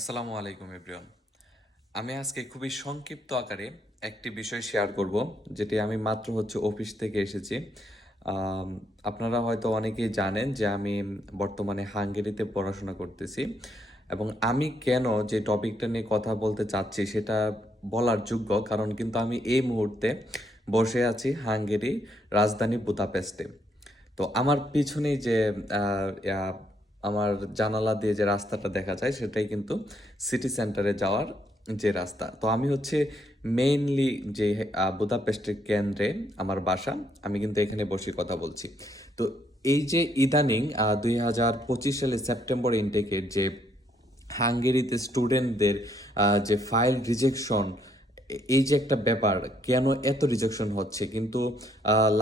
আসসালামু আলাইকুম, এভরিওয়ান। আমি আজকে খুবই সংক্ষিপ্ত আকারে একটি বিষয় শেয়ার করব, যেটি আমি মাত্র হচ্ছে অফিস থেকে এসেছি। আপনারা হয়তো অনেকেই জানেন যে আমি বর্তমানে হাঙ্গেরিতে পড়াশোনা করতেছি এবং আমি কেন যে টপিকটা নিয়ে কথা বলতে চাচ্ছি সেটা বলার যোগ্য, কারণ কিন্তু আমি এই মুহূর্তে বসে আছি হাঙ্গেরি রাজধানী বুদাপেস্টে। তো আমার পিছনেই যে আমার জানালা দিয়ে যে রাস্তাটা দেখা যায়, সেটাই কিন্তু সিটি সেন্টারে যাওয়ার যে রাস্তা। তো আমি হচ্ছে মেইনলি যে বুদাপেস্টের কেন্দ্রে আমার বাসা, আমি কিন্তু এখানে বসে কথা বলছি। তো এই যে ইদানিং দুই হাজার পঁচিশ সালে সেপ্টেম্বর ইনটেকের যে হাঙ্গেরিতে স্টুডেন্টদের যে ফাইল রিজেকশন এই যে একটা ব্যাপার, কেন এত রিজেকশন হচ্ছে? কিন্তু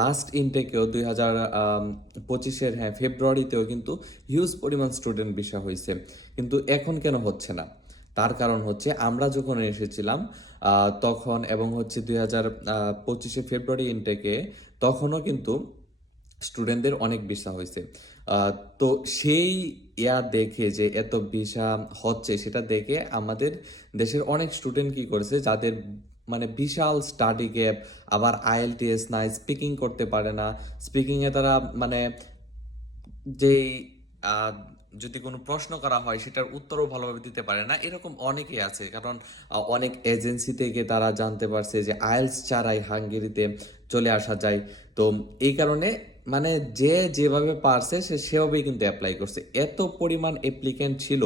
লাস্ট ইনটেকেও দুই হাজার পঁচিশের হ্যাঁ ফেব্রুয়ারিতেও কিন্তু হিউজ পরিমাণ স্টুডেন্ট বিষয় হয়েছে। কিন্তু এখন কেন হচ্ছে না? তার কারণ হচ্ছে আমরা যখন এসেছিলাম তখন এবং হচ্ছে দুই হাজার পঁচিশে ফেব্রুয়ারি ইনটেকে তখনও কিন্তু স্টুডেন্টদের অনেক ভিসা হয়েছে। তো সেই ইয়া দেখে যে এত ভিসা হচ্ছে, সেটা দেখে আমাদের দেশের অনেক স্টুডেন্ট কি করেছে, যাদের মানে বিশাল স্টাডি গ্যাপ আবার আইএলটিএস নাই স্পিকিং করতে পারে না। স্পিকিংয়ে তারা মানে যেই যদি কোনো প্রশ্ন করা হয়, সেটার উত্তরও ভালোভাবে দিতে পারে না। এরকম অনেকেই আছে, কারণ অনেক এজেন্সি থেকে তারা জানতে পারছে যে আইএলস ছাড়াই হাঙ্গেরিতে চলে আসা যায়। তো এই কারণে মানে যে যেভাবে পারছে, সে সেভাবেই কিন্তু অ্যাপ্লাই করছে। এত পরিমাণ অ্যাপ্লিকেন্ট ছিল,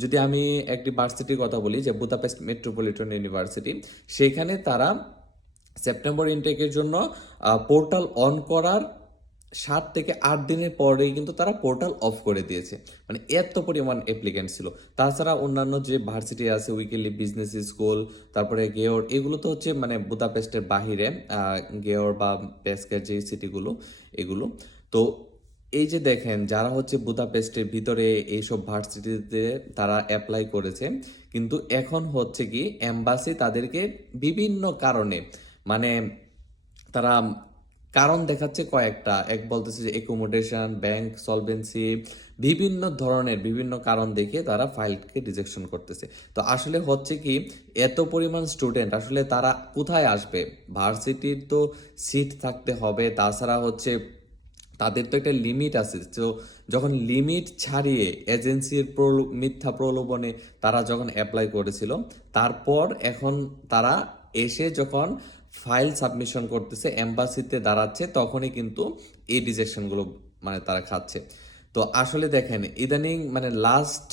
যদি আমি একটি ভার্সিটির কথা বলি, যে বুদাপেস্ট মেট্রোপলিটন ইউনিভার্সিটি সেখানে তারা সেপ্টেম্বর ইনটেকের জন্য পোর্টাল অন করার সাত থেকে আট দিনের পরেই কিন্তু তারা পোর্টাল অফ করে দিয়েছে। মানে এত পরিমাণ অ্যাপ্লিকেন্ট ছিল। তাছাড়া অন্যান্য যে ভার্সিটি আছে উইকেলি বিজনেস স্কুল তারপরে গেওর এগুলো তো হচ্ছে মানে বুদাপেস্টের বাহিরে গেওর বা পেস্কের যে সিটিগুলো এগুলো। তো এই যে দেখেন, যারা হচ্ছে বুদাপেস্টের ভিতরে এইসব ভার্সিটিতে তারা অ্যাপ্লাই করেছে, কিন্তু এখন হচ্ছে কি এম্বাসি তাদেরকে বিভিন্ন কারণে মানে তারা কারণ দেখাচ্ছে কয়েকটা। এক বলতেছে যে একোমোডেশন ব্যাংক সলভেন্সি বিভিন্ন ধরনের বিভিন্ন কারণ দেখে তারা ফাইলকে রিজেকশন করতেছে। তো আসলে হচ্ছে কি, এত পরিমাণ স্টুডেন্ট আসলে তারা কোথায় আসবে? ভার্সিটির তো সিট থাকতে হবে, তাছাড়া হচ্ছে তাদের তো একটা লিমিট আছে। তো যখন লিমিট ছাড়িয়ে এজেন্সির মিথ্যা প্রলোভনে তারা যখন অ্যাপ্লাই করেছিল, তারপর এখন তারা এসে যখন ফাইল সাবমিশন করতেছে, এম্বাসিতে দাঁড়াচ্ছে, তখনই কিন্তু এই ডিজেকশনগুলো মানে তারা খাচ্ছে। তো আসলে দেখেন, ইদানিং মানে লাস্ট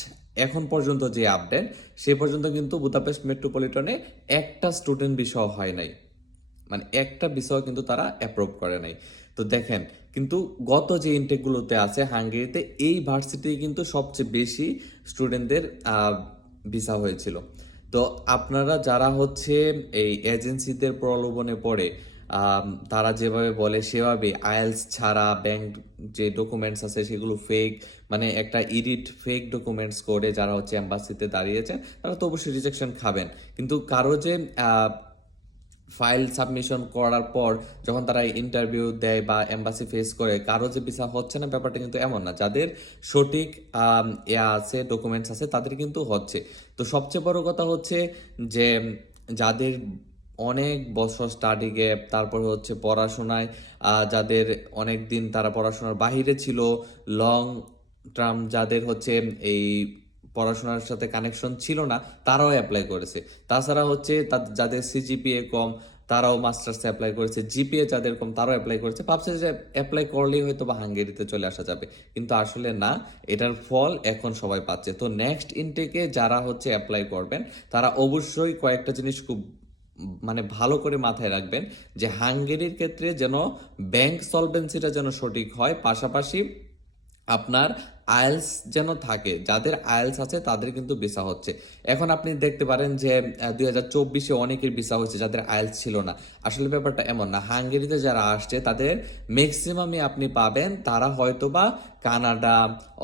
এখন পর্যন্ত যে আপডেট সে পর্যন্ত কিন্তু বুদাপেস্ট মেট্রোপলিটনে একটা স্টুডেন্ট বিষয় হয় নাই। মানে একটা বিষয় কিন্তু তারা অ্যাপ্রুভ করে নাই। তো দেখেন, কিন্তু গত যে ইনটেকগুলোতে আছে হাঙ্গেরিতে, এই ভার্সিটি কিন্তু সবচেয়ে বেশি স্টুডেন্টদের ভিসা হয়েছিল। তো আপনারা যারা হচ্ছে এই এজেন্সিদের প্রলোভনে পড়ে তারা যেভাবে বলে সেভাবে আয়েলস ছাড়া, ব্যাংক যে ডকুমেন্টস আছে সেগুলো ফেক মানে একটা ইডিট ফেক ডকুমেন্টস করে যারা হচ্ছে অ্যাম্বাসিতে দাঁড়িয়েছেন, তারা তো অবশ্যই রিজেকশন খাবেন। কিন্তু কারও যে ফাইল সাবমিশন করার পর যখন তারা ইন্টারভিউ দেয় বা এম্বাসি ফেস করে, কারও যে ভিসা হচ্ছে না, ব্যাপারটা কিন্তু এমন না। যাদের সঠিক আছে ডকুমেন্টস আছে, তাদের কিন্তু হচ্ছে। তো সবচেয়ে বড় কথা হচ্ছে যে, যাদের অনেক বছর স্টাডি গ্যাপ তারপর হচ্ছে পড়াশোনায় যাদের অনেক দিন তারা পড়াশোনার বাহিরে ছিল লং টার্ম যাদের হচ্ছে এই পড়াশোনার সাথে কানেকশন ছিল না, তারাও অ্যাপ্লাই করেছে। তাছাড়া হচ্ছে যাদের সিজিপিএ কম, তারাও মাস্টার্সে অ্যাপ্লাই করেছে। জিপিএ যাদের কম, তারাও অ্যাপ্লাই করেছে। ভাবছে যে অ্যাপ্লাই করলেই হয়তো বা হাঙ্গেরিতে চলে আসা যাবে। কিন্তু আসলে না, এটার ফল এখন সবাই পাচ্ছে। তো নেক্সট ইনটেকে যারা হচ্ছে অ্যাপ্লাই করবেন, তারা অবশ্যই কয়েকটা জিনিস খুব মানে ভালো করে মাথায় রাখবেন, যে হাঙ্গেরির ক্ষেত্রে যেন ব্যাংক সলভেন্সিটা যেন সঠিক হয়, পাশাপাশি আপনার আইএলস যেন থাকে, যাদের আয়েলস আছে তাদের কিন্তু ভিসা হচ্ছে। এখন আপনি দেখতে পারেন যে দুই হাজার চব্বিশে অনেকের ভিসা হয়েছে যাদের আয়েলস ছিল না। আসলে ব্যাপারটা এমন না, হাঙ্গেরিতে যারা আসছে তাদের ম্যাক্সিমামই আপনি পাবেন, তারা হয়তোবা কানাডা,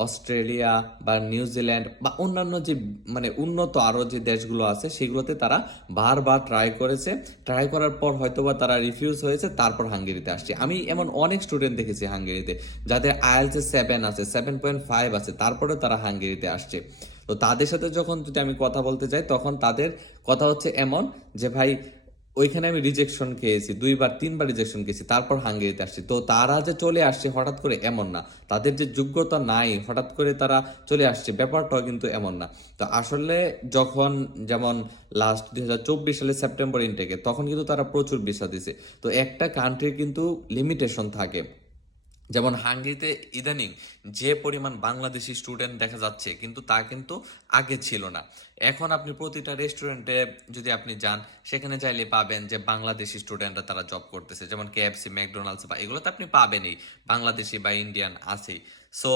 অস্ট্রেলিয়া বা নিউজিল্যান্ড বা অন্যান্য যে মানে উন্নত আরও যে দেশগুলো আছে, সেগুলোতে তারা বারবার ট্রাই করেছে। ট্রাই করার পর হয়তোবা তারা রিফিউজ হয়েছে, তারপর হাঙ্গেরিতে আসছে। আমি এমন অনেক স্টুডেন্ট দেখেছি হাঙ্গেরিতে, যাদের আইএলস সেভেন আছে সেভেন পয়েন্ট ফাইভ আছে তারপরে তারা হাঙ্গেরিতে আসছে। তো তাদের সাথে যখন যদি আমি কথা বলতে যাই, তখন তাদের কথা হচ্ছে এমন যে, ভাই ওইখানে আমি রিজেকশন খেয়েছি, দুইবার, তিনবার রিজেকশন খেয়েছি, তারপর হাঙ্গেরিতে আসছি। তো তারা যে চলে আসছে হঠাৎ করে এমন না। তাদের যে যোগ্যতা নাই, হঠাৎ করে তারা চলে আসছে, ব্যাপারটাও কিন্তু এমন না। তো আসলে যখন যেমন লাস্ট দুই হাজার চব্বিশ সালে সেপ্টেম্বর ইনটেকে তখন কিন্তু তারা প্রচুর ভিসা দিছে। তো একটা কান্ট্রির কিন্তু লিমিটেশন থাকে। যেমন হাঙ্গেরিতে ইদানিং যে পরিমাণ বাংলাদেশি স্টুডেন্ট দেখা যাচ্ছে, কিন্তু তা কিন্তু আগে ছিল না। এখন আপনি প্রতিটা রেস্টুরেন্টে যদি আপনি যান, সেখানে চাইলে পাবেন যে বাংলাদেশি স্টুডেন্টরা তারা জব করতেছে। যেমন কেএফসি ম্যাকডোনাল্ডস বা এগুলো তো আপনি পাবেনই, বাংলাদেশি বা ইন্ডিয়ান আছেই। সো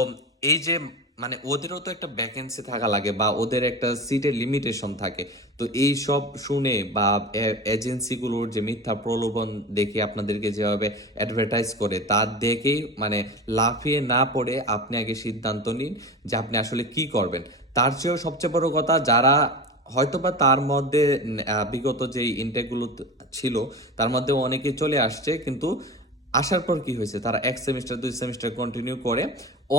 এই যে মানে ওদেরও তো একটা ভ্যাকেন্সি থাকা লাগে বা ওদের একটা সিটের লিমিটেশন থাকে। তো এই সব শুনে বা এজেন্সিগুলোর যে মিথ্যা প্রলোভন দেখে আপনাদেরকে যেভাবে অ্যাডভার্টাইজ করে তা দেখেই মানে লাফিয়ে না পড়ে আপনি আগে সিদ্ধান্ত নিন যে আপনি আসলে কি করবেন। তার চেয়েও সবচেয়ে বড় কথা, যারা হয়তোবা তার মধ্যে বিগত যে ইনটেকগুলো ছিল, তার মধ্যে অনেকে চলে আসছে, কিন্তু আসার পর কি হয়েছে? তারা এক সেমিস্টার দুই সেমিস্টার কন্টিনিউ করে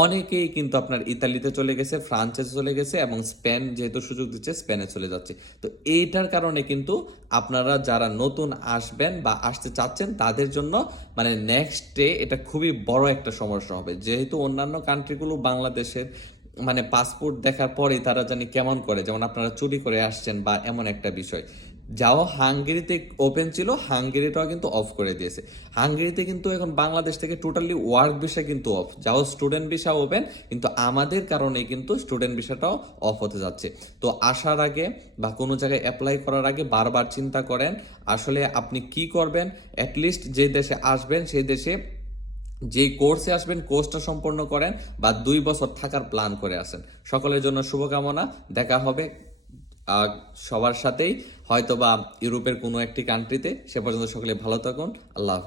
অনেকেই কিন্তু আপনার ইতালিতে চলে গেছে, ফ্রান্সে চলে গেছে এবং স্পেন যেহেতু সুযোগ দিচ্ছে, স্পেনে চলে যাচ্ছে। তো এইটার কারণে কিন্তু আপনারা যারা নতুন আসবেন বা আসতে চাচ্ছেন, তাদের জন্য মানে নেক্সট ডে এটা খুবই বড় একটা সমস্যা হবে। যেহেতু অন্যান্য কান্ট্রিগুলো বাংলাদেশের মানে পাসপোর্ট দেখার পরেই তারা জানি কেমন করে, যেমন আপনারা চুরি করে আসছেন বা এমন একটা বিষয়। যাও হাঙ্গেরিতে ওপেন ছিল, হাঙ্গেরিটাও কিন্তু অফ করে দিয়েছে। হাঙ্গেরিতে কিন্তু এখন বাংলাদেশ থেকে টোটালি ওয়ার্ক ভিসা কিন্তু অফ যাও স্টুডেন্ট ভিসা ওপেন কিন্তু আমাদের কারণে কিন্তু স্টুডেন্ট ভিসাটাও অফ হতে যাচ্ছে। তো আসার আগে বা কোনো জায়গায় অ্যাপ্লাই করার আগে বারবার চিন্তা করেন, আসলে আপনি কি করবেন? অ্যাটলিস্ট যে দেশে আসবেন, সেই দেশে যে কোর্সে আসবেন কোর্সটা সম্পন্ন করেন বা দুই বছর থাকার প্ল্যান করে আসেন। সকলের জন্য শুভকামনা, দেখা হবে সবার সাথেই। হয়তোবা ইউরোপের কোনো একটি কান্ট্রিতে সে পর্যন্ত সকলে ভালো থাকুন। আল্লাহ হাফেজ।